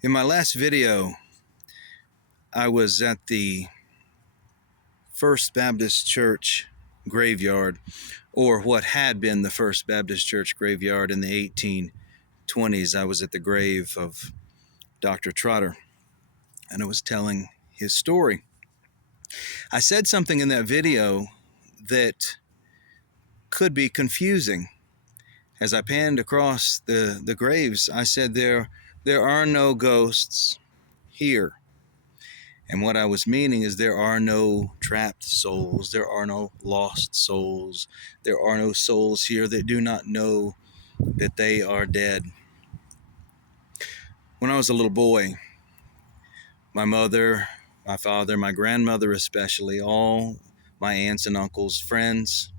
In my last video, I was at the First Baptist Church graveyard, or what had been the First Baptist Church graveyard in the 1820s. I was at the grave of Dr. Trotter, and I was telling his story. I said something in that video that could be confusing. As I panned across the graves, I said there are no ghosts here. And what I was meaning is there are no trapped souls, there are no lost souls, there are no souls here that do not know that they are dead. When I was a little boy, my mother, my father, my grandmother especially, all my aunts and uncles, friends,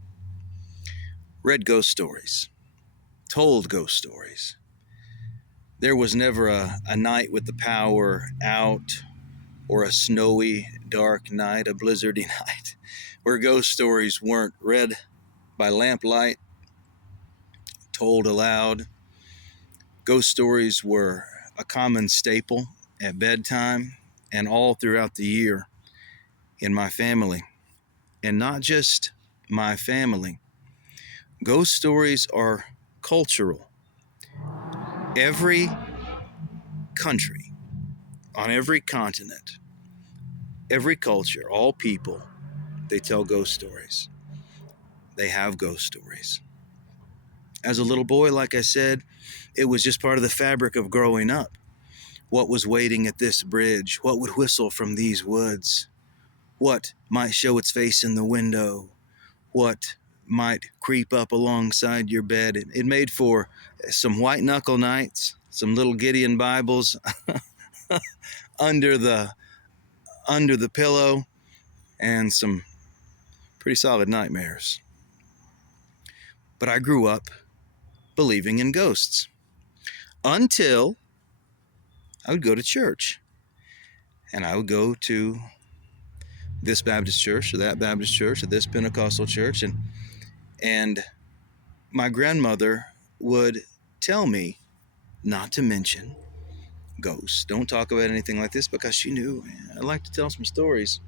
read ghost stories, told ghost stories. There was never a night with the power out, or a snowy, dark night, a blizzardy night, where ghost stories weren't read by lamplight, told aloud. Ghost stories were a common staple at bedtime and all throughout the year in my family. And not just my family. Ghost stories are cultural. Every country, on every continent, every culture, all people, they tell ghost stories. They have ghost stories. As a little boy, like I said, it was just part of the fabric of growing up. What was waiting at this bridge? What would whistle from these woods? What might show its face in the window? What might creep up alongside your bed? It made for some white knuckle nights, some little Gideon Bibles under the pillow, and some pretty solid nightmares. But I grew up believing in ghosts until I would go to church. And I would go to this Baptist church or that Baptist church or this Pentecostal church, and my grandmother would tell me not to mention ghosts. Don't talk about anything like this, because she knew I like to tell some stories.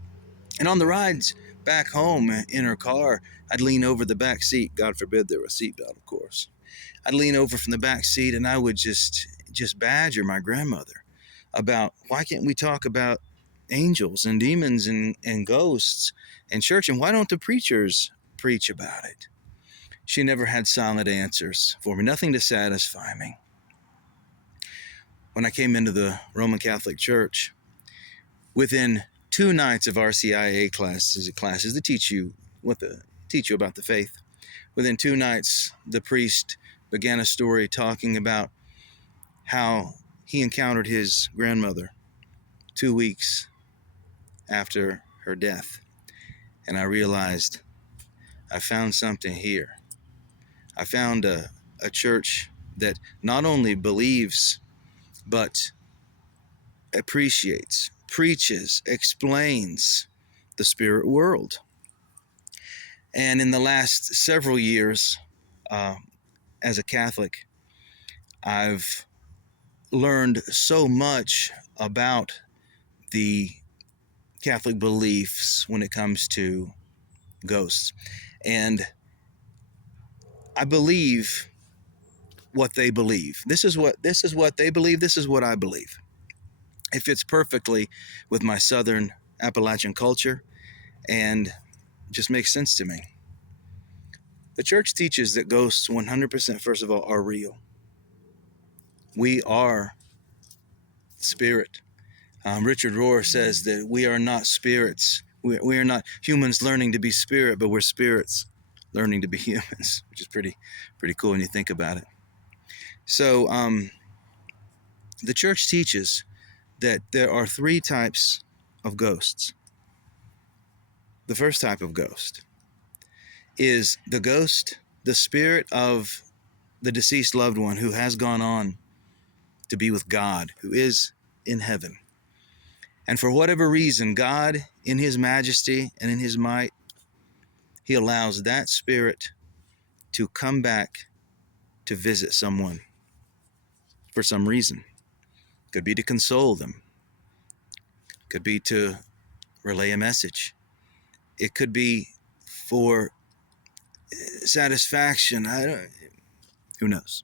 And on the rides back home in her car, I'd lean over the back seat. God forbid there was a seatbelt, of course. I'd lean over from the back seat and I would just badger my grandmother about, why can't we talk about angels and demons and ghosts in church, and why don't the preachers preach about it? She never had solid answers for me, nothing to satisfy me. When I came into the Roman Catholic Church, within 2 nights of RCIA classes that teach you about the faith, within 2 nights, the priest began a story talking about how he encountered his grandmother 2 weeks after her death. And I realized I found something here. I found a church that not only believes, but appreciates, preaches, explains the spirit world. And in the last several years, as a Catholic, I've learned so much about the Catholic beliefs when it comes to ghosts. And I believe what they believe. This is what they believe. This is what I believe. It fits perfectly with my Southern Appalachian culture and just makes sense to me. The church teaches that ghosts 100%, first of all, are real. We are spirit. Richard Rohr says that we are not spirits. We are not humans learning to be spirit, but we're spirits learning to be humans, which is pretty cool when you think about it. So the church teaches that there are 3 types of ghosts. The first type of ghost is the spirit of the deceased loved one who has gone on to be with God, who is in heaven. And for whatever reason, God, in his majesty and in his might, he allows that spirit to come back to visit someone for some reason. Could be to console them. Could be to relay a message. It could be for satisfaction. Who knows?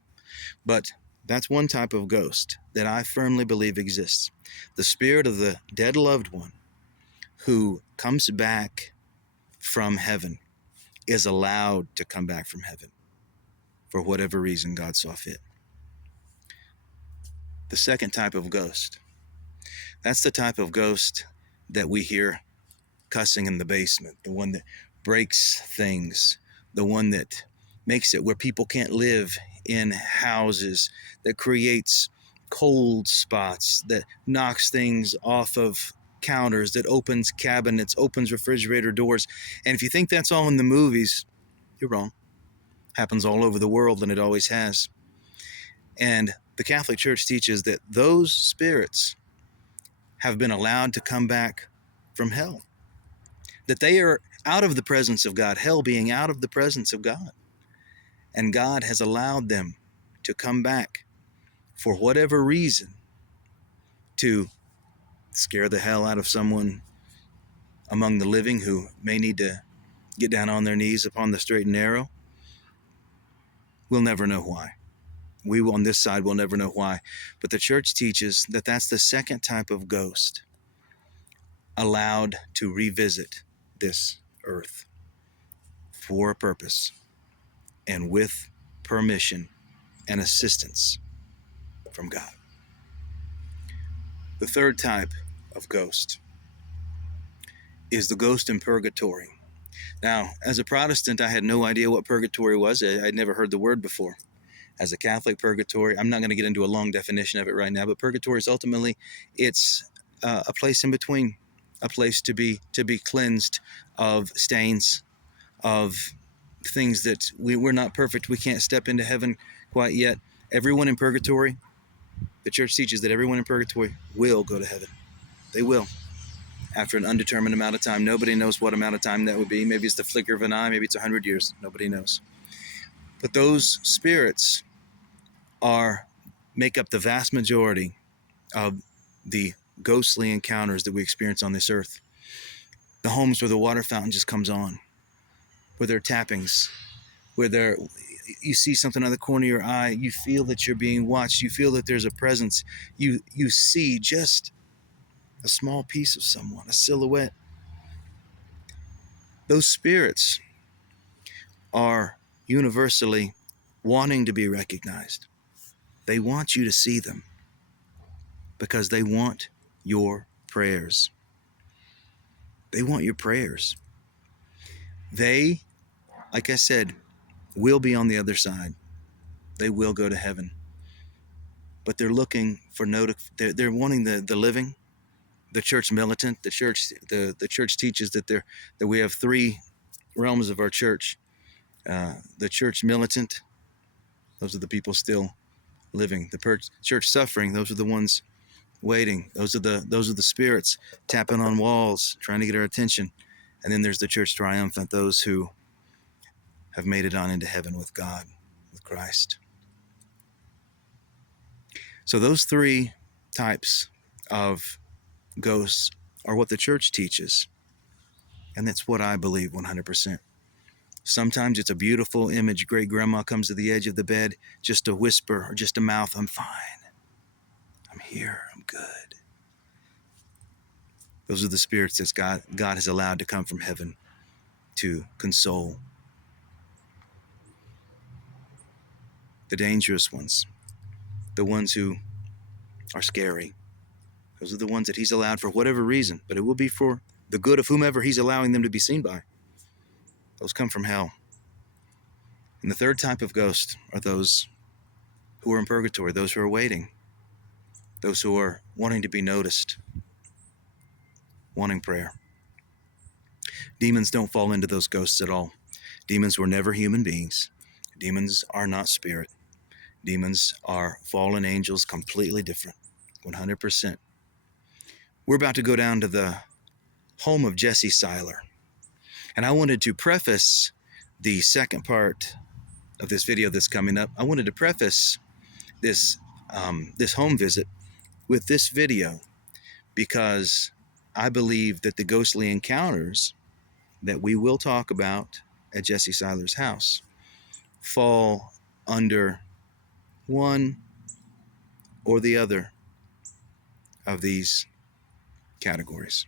But that's one type of ghost that I firmly believe exists. The spirit of the dead loved one who comes back from heaven is allowed to come back from heaven for whatever reason God saw fit. The second type of ghost, that's the type of ghost that we hear cussing in the basement, the one that breaks things, the one that makes it where people can't live in houses, that creates cold spots, that knocks things off of counters, that opens cabinets, opens refrigerator doors. And if you think that's all in the movies, you're wrong. Happens all over the world, and it always has. And the Catholic Church teaches that those spirits have been allowed to come back from hell, that they are out of the presence of God, hell being out of the presence of God. And God has allowed them to come back for whatever reason to scare the hell out of someone among the living who may need to get down on their knees upon the straight and narrow. We'll never know why. We on this side will never know why. But the church teaches that that's the second type of ghost allowed to revisit this earth for a purpose and with permission and assistance from God. The third type of ghost is the ghost in purgatory. Now, as a Protestant, I had no idea what purgatory was. I'd never heard the word before. As a Catholic, purgatory, I'm not going to get into a long definition of it right now, but purgatory is ultimately, it's a place in between, a place to be cleansed of stains, of things that we're not perfect. We can't step into heaven quite yet. Everyone in purgatory, the church teaches that everyone in purgatory will go to heaven. They will. After an undetermined amount of time. Nobody knows what amount of time that would be. Maybe it's the flicker of an eye. Maybe it's 100 years. Nobody knows. But those spirits make up the vast majority of the ghostly encounters that we experience on this earth. The homes where the water fountain just comes on, where there are tappings, where you see something out of the corner of your eye, you feel that you're being watched, you feel that there's a presence, you see just a small piece of someone, a silhouette. Those spirits are universally wanting to be recognized. They want you to see them because they want your prayers. They want your prayers. They, like I said, will be on the other side. They will go to heaven. But they're looking for they're wanting the living, the church militant. The church teaches that we have three realms of our church. The church militant, those are the people still living. The church suffering, those are the ones waiting. Those are the spirits tapping on walls, trying to get our attention. And then there's the church triumphant, those who have made it on into heaven with God, with Christ. So those three types of ghosts are what the church teaches. And that's what I believe 100%. Sometimes it's a beautiful image. Great grandma comes to the edge of the bed, just a whisper or just a mouth, "I'm fine. I'm here. I'm good." Those are the spirits that God has allowed to come from heaven to console. The dangerous ones, the ones who are scary, those are the ones that he's allowed for whatever reason, but it will be for the good of whomever he's allowing them to be seen by. Those come from hell. And the third type of ghost are those who are in purgatory, those who are waiting, those who are wanting to be noticed, wanting prayer. Demons don't fall into those ghosts at all. Demons were never human beings. Demons are not spirit. Demons are fallen angels, completely different, 100%. We're about to go down to the home of Jesse Seiler. And I wanted to preface the second part of this video that's coming up. I wanted to preface this home visit with this video because I believe that the ghostly encounters that we will talk about at Jesse Seiler's house fall under one or the other of these categories.